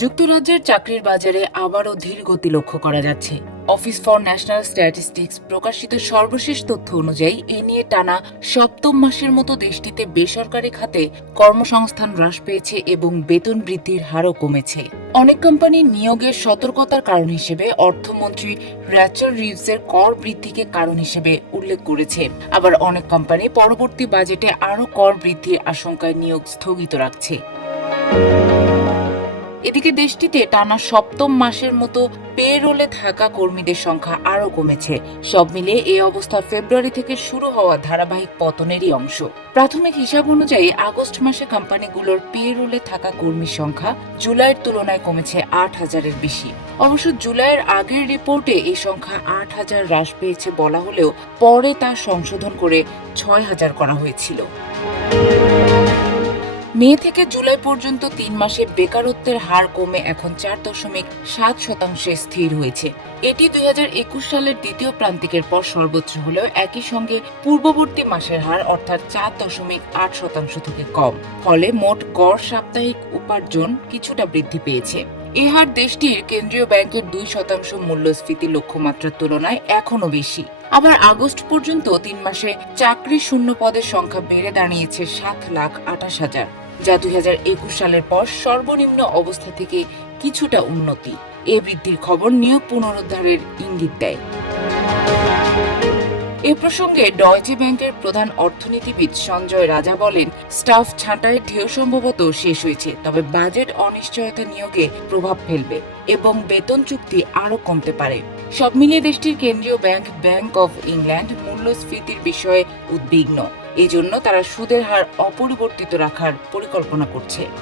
যুক্তরাজ্যের চাকরির বাজারে আবারও ধীর গতি লক্ষ্য করা যাচ্ছে। অফিস ফর ন্যাশনাল স্ট্যাটিস্টিক্স প্রকাশিত সর্বশেষ তথ্য অনুযায়ী, এ নিয়ে টানা সপ্তম মাসের মতো দেশটিতে বেসরকারি খাতে কর্মসংস্থান হ্রাস পেয়েছে এবং বেতন বৃদ্ধির হারও কমেছে। অনেক কোম্পানি নিয়োগের সতর্কতার কারণ হিসেবে অর্থমন্ত্রী র্যাচেল রিভসের কর বৃদ্ধিকে কারণ হিসেবে উল্লেখ করেছে। আবার অনেক কোম্পানি পরবর্তী বাজেটে আরও কর বৃদ্ধির আশঙ্কায় নিয়োগ স্থগিত রাখছে। এদিকে দেশটিতে টানা সপ্তম মাসের মতো পে রোলে থাকা কর্মীদের সংখ্যা আরও কমেছে। সব মিলিয়ে এই অবস্থা ফেব্রুয়ারি থেকে শুরু হওয়া ধারাবাহিক পতনেরই অংশ। প্রাথমিক হিসাব অনুযায়ী আগস্ট মাসে কোম্পানিগুলোর পে রোলে থাকা কর্মীর সংখ্যা জুলাইয়ের তুলনায় কমেছে আট হাজারের বেশি। অবশ্য জুলাইয়ের আগের রিপোর্টে এই সংখ্যা আট হাজার হ্রাস পেয়েছে বলা হলেও পরে তা সংশোধন করে ছয় হাজার করা হয়েছিল। মে থেকে জুলাই পর্যন্ত তিন মাসে বেকারত্বের হার কমে এখন চার দশমিক সাত শতাংশে স্থির হয়েছে। এটি দুই হাজার একুশ সালের দ্বিতীয় প্রান্তিকের পর সর্বোচ্চ হলেও একই সঙ্গে পূর্ববর্তী মাসের হার অর্থাৎ চার দশমিক আট শতাংশ থেকে কম। ফলে মোট গড় সাপ্তাহিক উপার্জন কিছুটা বৃদ্ধি পেয়েছে। এ হার দেশটির কেন্দ্রীয় ব্যাংকের দুই শতাংশ মূল্যস্ফীতি লক্ষ্যমাত্রার তুলনায় এখনও বেশি। আবার আগস্ট পর্যন্ত তিন মাসে চাকরি শূন্য পদের সংখ্যা বেড়ে দাঁড়িয়েছে সাত লাখ আঠাশ হাজার। যা দুই হাজার একুশ সালের পর সর্বনিম্ন অবস্থা থেকে কিছুটা উন্নতি। এ বৃদ্ধির খবর নিয়োগ পুনরুদ্ধারের ইঙ্গিত দেয়। এ প্রসঙ্গে ডয়চে ব্যাংকের প্রধান অর্থনীতিবিদ সঞ্জয় রাজা বলেন, স্টাফ ছাঁটাই ঢেউ সম্ভবত শেষ হয়েছে, তবে বাজেট অনিশ্চয়তা নিয়োগে প্রভাব ফেলবে এবং বেতন চুক্তি আরও কমতে পারে। সব মিলিয়ে দেশটির কেন্দ্রীয় ব্যাংক ব্যাংক অব ইংল্যান্ড মূল্যস্ফীতির বিষয়ে উদ্বিগ্ন। এজন্য তারা সুদের হার অপরিবর্তিত রাখার পরিকল্পনা করছে।